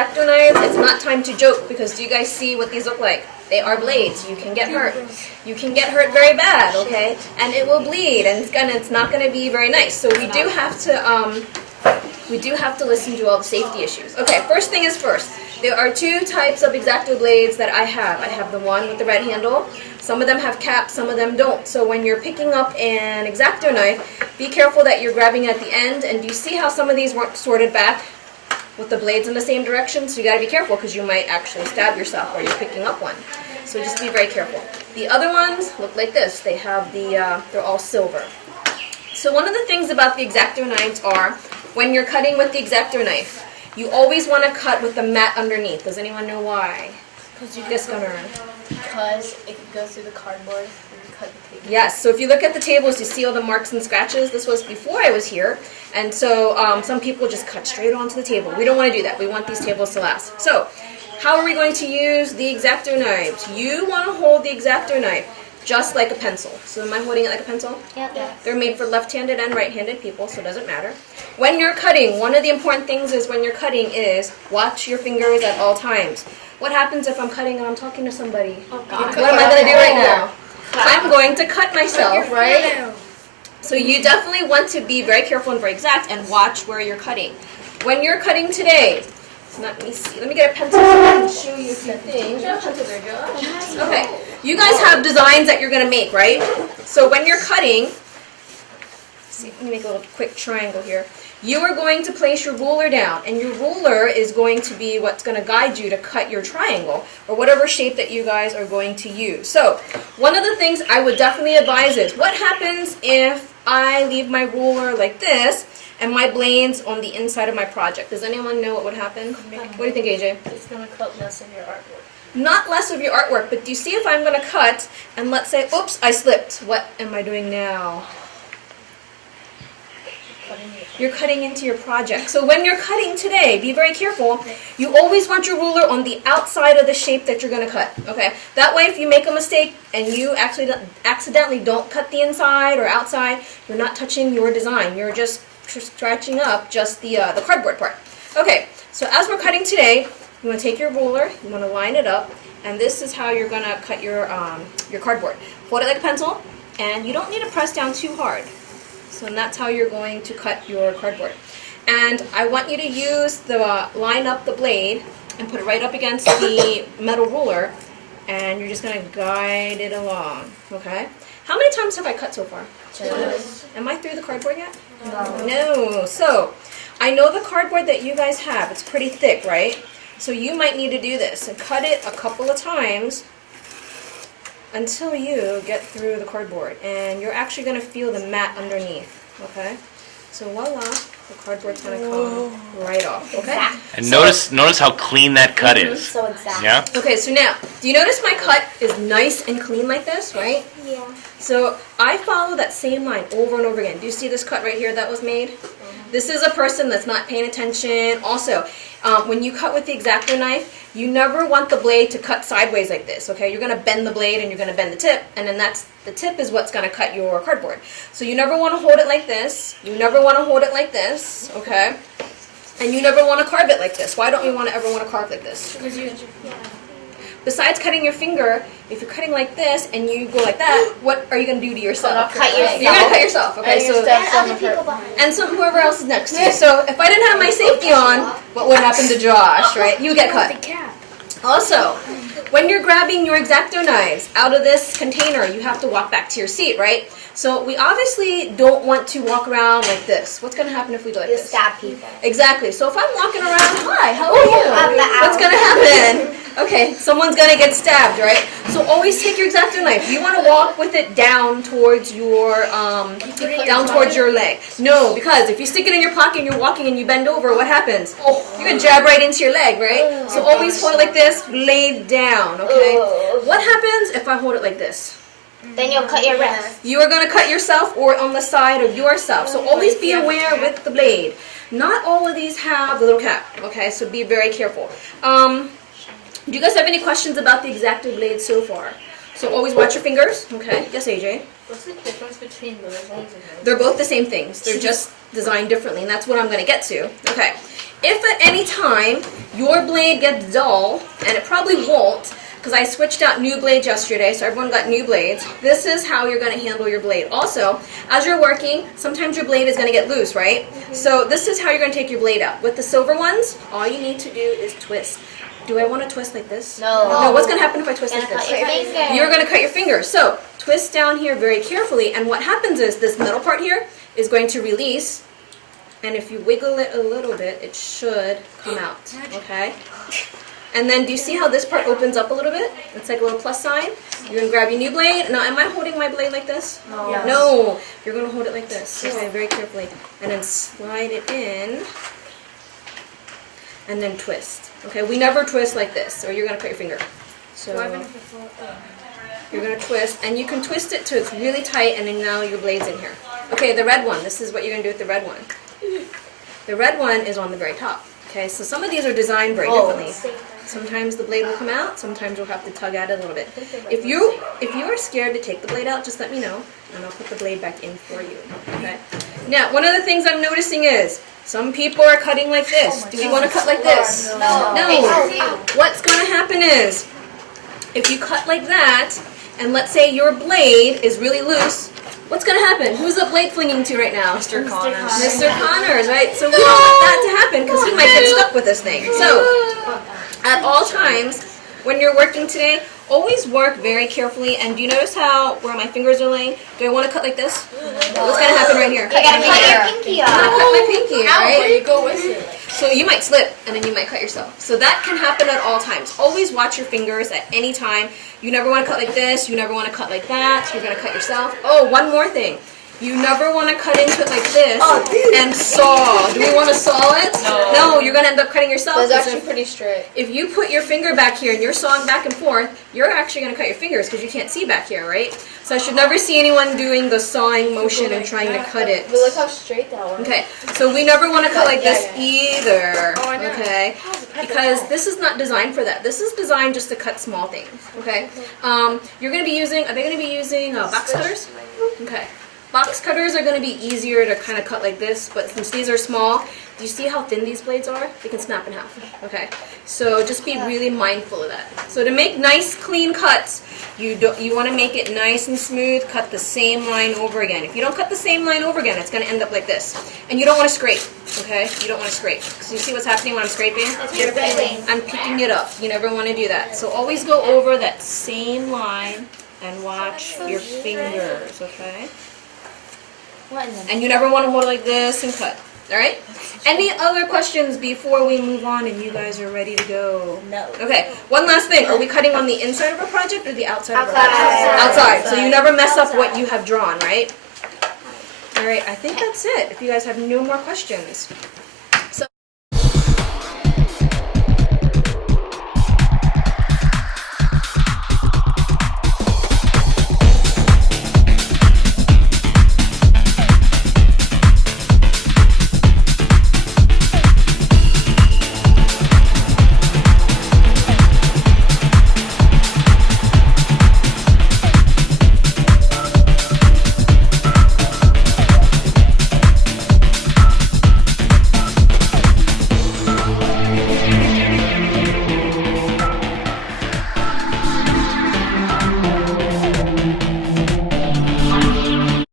Xacto knives, it's not time to joke, because do you guys see what these look like? They are blades. You can get hurt. You can get hurt very bad, okay? And it will bleed, and it's not going to be very nice. So we do have to listen to all the safety issues. Okay, first thing is first. There are two types of Xacto blades that I have. I have the one with the red handle. Some of them have caps, some of them don't. So when you're picking up an Xacto knife, be careful that you're grabbing at the end. And do you see how some of these weren't sorted back with the blades in the same direction? So you got to be careful, because you might actually stab yourself while you're picking up one. So just be very careful. The other ones look like this. They have they're all silver. So one of the things about the Xacto knives are, when you're cutting with the Xacto knife, you always want to cut with the mat underneath. Does anyone know why? Because it goes through the cardboard and you cut the table. Yes, so if you look at the tables, you see all the marks and scratches. This was before I was here, and so some people just cut straight onto the table. We don't want to do that. We want these tables to last. So how are we going to use the Xacto knives? You want to hold the Xacto knife just like a pencil. So am I holding it like a pencil? Yep. They're made for left-handed and right-handed people, so it doesn't matter. When you're cutting, one of the important things is when you're cutting is watch your fingers at all times. What happens if I'm cutting and I'm talking to somebody? Oh, God. What am I going to do right now? I'm going to cut myself, right? So you definitely want to be very careful and very exact and watch where you're cutting. When you're cutting today, let me see. Let me get a pencil so I can show you a few things. You have a pencil there, Josh? Okay. You guys have designs that you're going to make, right? So when you're cutting, see, let me make a little quick triangle here. You are going to place your ruler down, and your ruler is going to be what's going to guide you to cut your triangle, or whatever shape that you guys are going to use. So one of the things I would definitely advise is, what happens if I leave my ruler like this, and my blade's on the inside of my project? Does anyone know what would happen? What do you think, AJ? It's going to cut less of your artwork. Not less of your artwork, but do you see if I'm going to cut, and let's say, oops, I slipped. What am I doing now? You're cutting into your project. So when you're cutting today, be very careful. You always want your ruler on the outside of the shape that you're going to cut. Okay. That way, if you make a mistake and you actually accidentally don't cut the inside or outside, you're not touching your design. You're just scratching up just the cardboard part. Okay. So as we're cutting today, you want to take your ruler, you want to line it up, and this is how you're going to cut your cardboard. Hold it like a pencil, and you don't need to press down too hard. So that's how you're going to cut your cardboard. And I want you to use line up the blade and put it right up against the metal ruler, and you're just going to guide it along, okay? How many times have I cut so far? 2. Am I through the cardboard yet? No. No. So I know the cardboard that you guys have, it's pretty thick, right? So you might need to do this and cut it a couple of times until you get through the cardboard, and you're actually going to feel the mat underneath, okay? So voila, the cardboard's going to come right off, okay? And notice how clean that cut is. So exact. Yeah? Okay, so now, do you notice my cut is nice and clean like this, right? Yeah. So I follow that same line over and over again. Do you see this cut right here that was made? This is a person that's not paying attention. Also, when you cut with the Xacto knife, you never want the blade to cut sideways like this, okay? You're going to bend the blade and you're going to bend the tip, and then the tip is what's going to cut your cardboard. So you never want to hold it like this. You never want to hold it like this, okay? And you never want to carve it like this. Why don't you ever want to carve like this? Besides cutting your finger, if you're cutting like this and you go like that, what are you going to do to yourself? Cut yourself. You're going to cut yourself, okay? So And other people behind. and whoever else is next to you. So if I didn't have my safety on, what would happen to Josh, right? You get cut. Also, when you're grabbing your Xacto knives out of this container, you have to walk back to your seat, right? So we obviously don't want to walk around like this. What's going to happen if we go like You this? stab people. Exactly. So if I'm walking around, hi, how are you? What's going to happen? Okay, someone's going to get stabbed, right? So always take your Xacto knife. You want to walk with it down towards your leg. No, because if you stick it in your pocket and you're walking and you bend over, what happens? You're going to jab right into your leg, right? So always hold it like this, laid down, okay? What happens if I hold it like this? Then you'll cut your wrist. You are going to cut yourself or on the side of yourself. So always be aware with the blade. Not all of these have the little cap, okay? So be very careful. Do you guys have any questions about the Xacto blade so far? So always watch your fingers, okay? Yes, AJ? What's the difference between those ones and those? They're both the same things. They're just designed differently, and that's what I'm going to get to. Okay. If at any time your blade gets dull, and it probably won't, because I switched out new blades yesterday, so everyone got new blades, this is how you're going to handle your blade. Also, as you're working, sometimes your blade is going to get loose, right? So this is how you're going to take your blade out. With the silver ones, all you need to do is twist. Do I want to twist like this? No. No, what's going to happen if I twist like Cut this? your finger. You're going to cut your finger. So twist down here very carefully, and what happens is this middle part here is going to release, and if you wiggle it a little bit, it should come out, okay? And then do you see how this part opens up a little bit? It's like a little plus sign. You're going to grab your new blade. Now, am I holding my blade like this? No. Yes. No. You're going to hold it like this, okay, very carefully. And then slide it in, and then twist. Okay, we never twist like this, or you're going to cut your finger. So you're going to twist, and you can twist it till it's really tight, and then now your blade's in here. Okay, the red one. This is what you're going to do with the red one. The red one is on the very top. Okay, so some of these are designed very differently. Sometimes the blade will come out, sometimes you'll have to tug at it a little bit. If you are scared to take the blade out, just let me know, and I'll put the blade back in for you. Okay. Now, one of the things I'm noticing is some people are cutting like this. Do we want to cut like this? No. No. What's going to happen is, if you cut like that, and let's say your blade is really loose, what's going to happen? Who's the blade flinging to right now? Mr. Connors. Mr. Connors, right? So we don't want that to happen because he might get stuck with this thing. So, at all times, when you're working today, always work very carefully. And do you notice how where my fingers are laying? Do I want to cut like this? What's going to happen right here? You gotta cut your pinky I'm going to off. cut my pinky, right? you go with it. So you might slip, and then you might cut yourself. So that can happen at all times. Always watch your fingers at any time. You never want to cut like this. You never want to cut like that. You're going to cut yourself. Oh, one more thing. You never want to cut into it like this and saw. Do we want to saw it? No, you're going to end up cutting yourself. That's 'cause actually pretty straight. if you put your finger back here and you're sawing back and forth, you're actually going to cut your fingers because you can't see back here, right? So I should never see anyone doing the sawing motion and trying to cut it. But look how straight that one. Okay, so we never want to cut like this either, Oh, I know. okay? Because this is not designed for that. This is designed just to cut small things, okay? You're going to be using, are they going to be using box cutters? Okay. Box cutters are going to be easier to kind of cut like this, but since these are small, do you see how thin these blades are? They can snap in half, okay? So just be really mindful of that. So to make nice, clean cuts, you want to make it nice and smooth, cut the same line over again. If you don't cut the same line over again, it's going to end up like this. And you don't want to scrape, okay? You don't want to scrape. Because you see what's happening when I'm scraping? You're bending. I'm picking it up. You never want to do that. So always go over that same line and watch your fingers, okay? What in the And you never want to hold it like this and cut. All right? Any other questions before we move on and you guys are ready to go? No. Okay, one last thing. Are we cutting on the inside of our project or the outside of our Outside. project? Outside. So you never mess up what Outside. you have drawn, right? All right, I think that's it. If you guys have no more questions.